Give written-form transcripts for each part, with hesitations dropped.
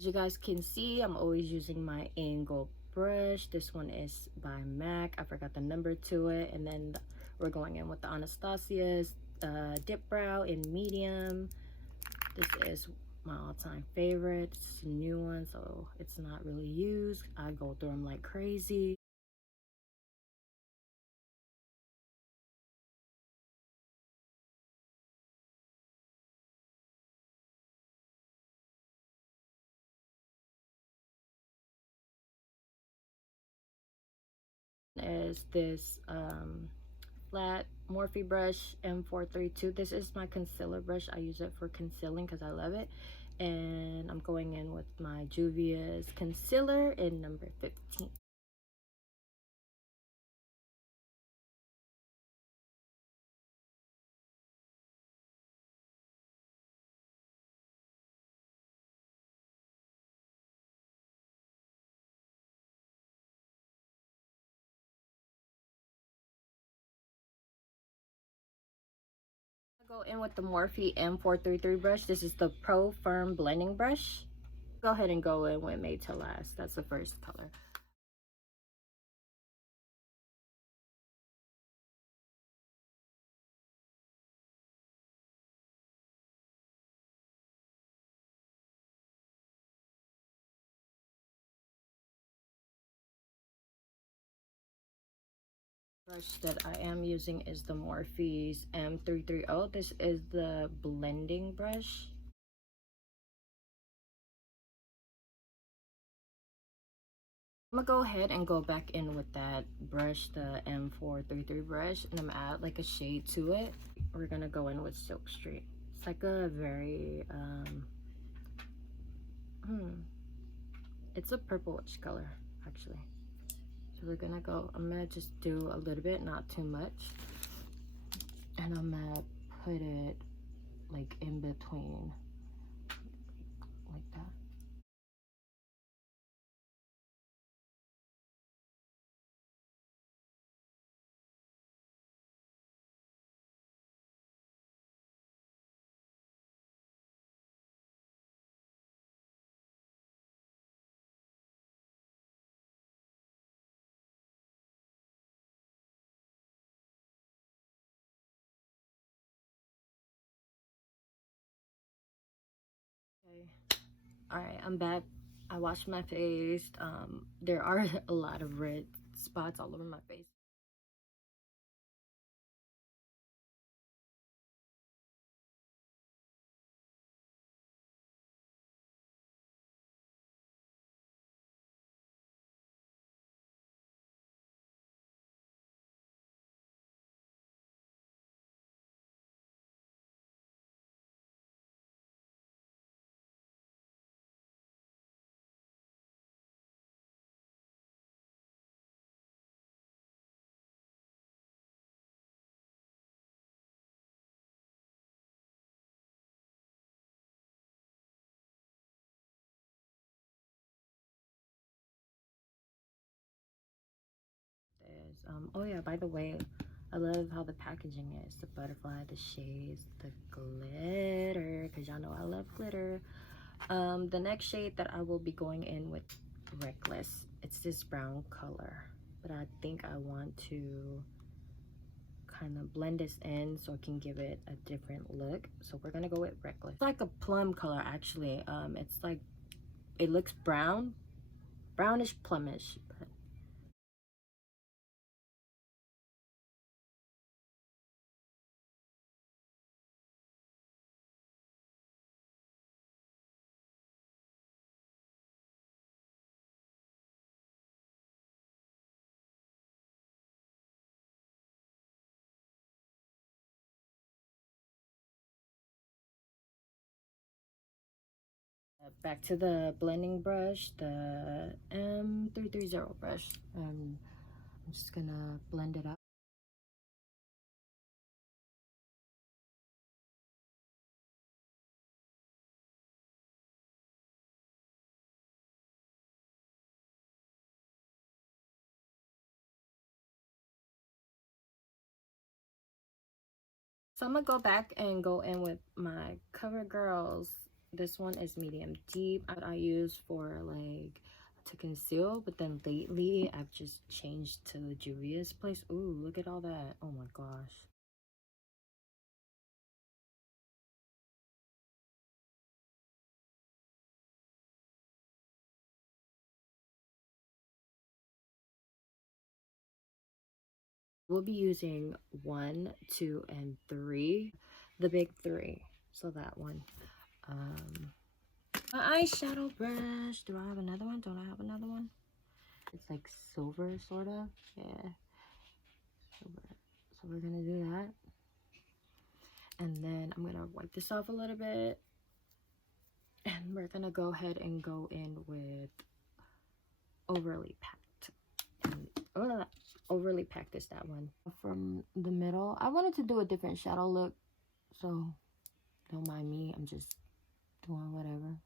As you guys can see, I'm always using my angle brush. This one is by MAC. I forgot the number to it. And then we're going in with the Anastasia's dip brow in medium. This is my all-time favorite. It's a new one, so it's not really used. I go through them like crazy. Is this flat Morphe brush M432. This is my concealer brush. I use it for concealing because I love it. And I'm going in with my Juvia's concealer in number 15. Go in with the Morphe M433 brush. This is the Pro Firm blending brush. Go ahead and go in with Made to Last. That's the first color. Brush that I am using is the Morphe's M330. This is the blending brush. I'm gonna go ahead and go back in with that brush, the M433 brush, and I'm gonna add like a shade to it. We're gonna go in with Silk Street. It's like a very it's a purplish color actually. So we're gonna go, I'm gonna just do a little bit, not too much, and I'm gonna put it like in between, like that. Okay, all right, I'm back. I washed my face. There are a lot of red spots all over my face. Is oh yeah, by the way, I love how the packaging is, the butterfly, the shades, the glitter, because y'all know I love glitter. The next shade that I will be going in with, Reckless, it's this brown color, but I think I want to kind of blend this in so it can give it a different look. So we're gonna go with Reckless. It's like a plum color actually. It's like, it looks brown, brownish plumish, but back to the blending brush, the M330 brush. I'm just gonna blend it up. So I'm gonna go back and go in with my CoverGirl's This one is medium deep. I use for like to conceal, but then lately I've just changed to Juvia's Place. Ooh, look at all that. Oh my gosh. We'll be using 1, 2, and 3, the big 3. So that one. My eyeshadow brush. Do I have another one? Don't I have another one? It's like silver, sort of. Yeah. So we're gonna do that. And then I'm gonna wipe this off a little bit. And we're gonna go ahead and go in with overly packed. And, overly packed is that one. From the middle, I wanted to do a different shadow look, so don't mind me. I'm just doing whatever.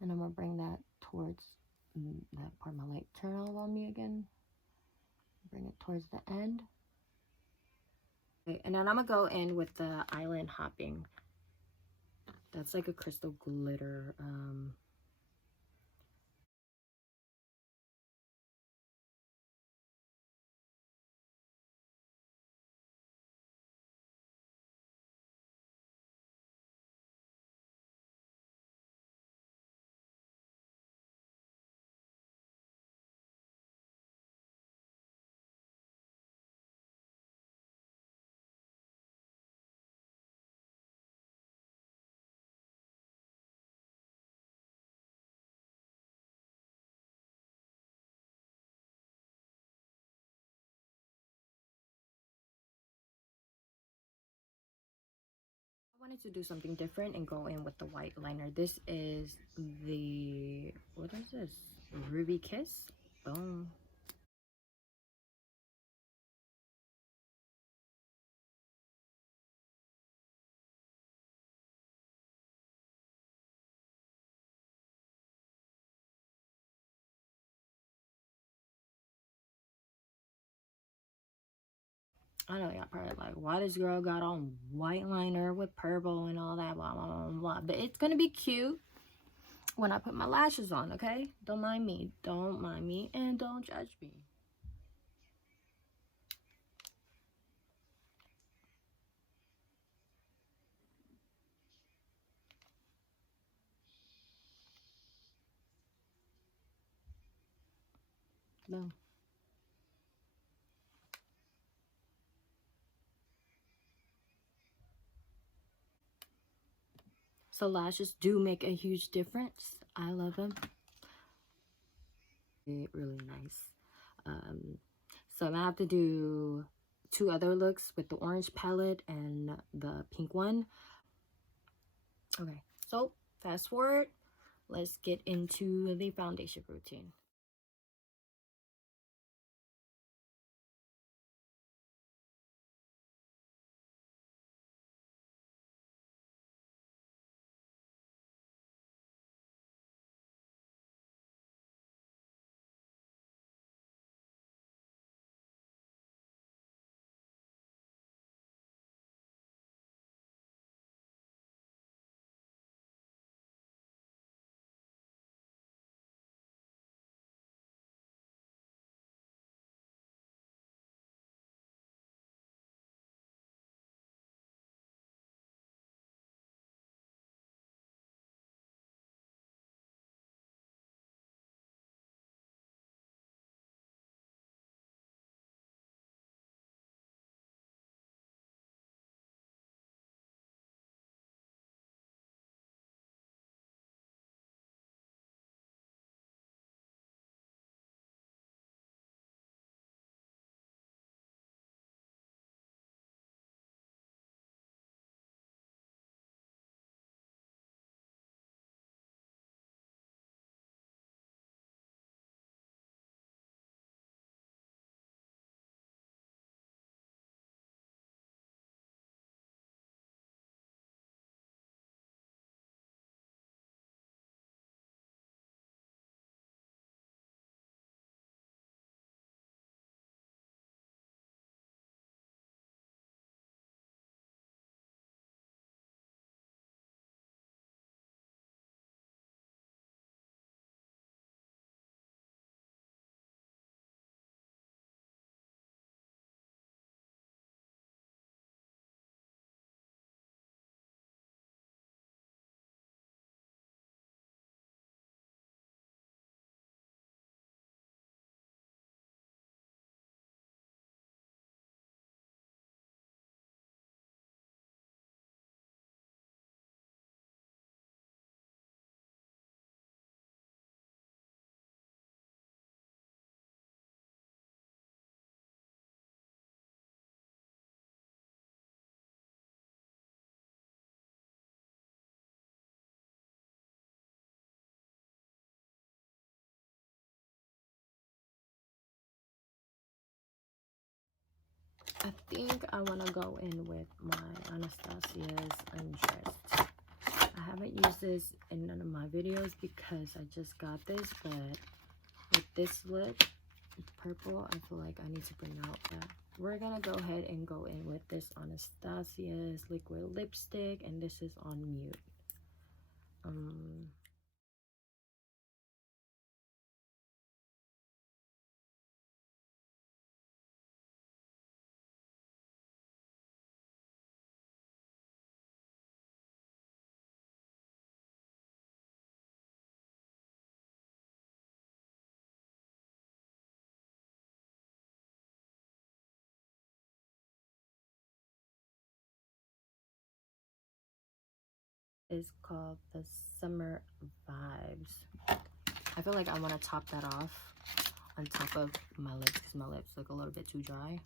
And I'm gonna bring that towards that part. My light turn off on me again. Bring it towards the end. Okay, and then I'm gonna go in with the Island Hopping. That's like a crystal glitter. I wanted to do something different and go in with the white liner. This is the, what is this? Ruby Kiss? Boom. I know y'all probably like, why this girl got on white liner with purple and all that, blah, blah, blah, blah. But it's gonna be cute when I put my lashes on, okay? Don't mind me. Don't mind me and don't judge me. No. So lashes do make a huge difference. I love them. Really nice. So I'm gonna have to do 2 other looks with the orange palette and the pink one. Okay, so fast forward, let's get into the foundation routine. I think I want to go in with my Anastasia's Undressed. I haven't used this in none of my videos because I just got this, but with this lip, purple, I feel like I need to bring out that. We're gonna go ahead and go in with this Anastasia's liquid lipstick, and this is on mute. Is called the Summer Vibes. I feel like I want to top that off on top of my lips because my lips look a little bit too dry.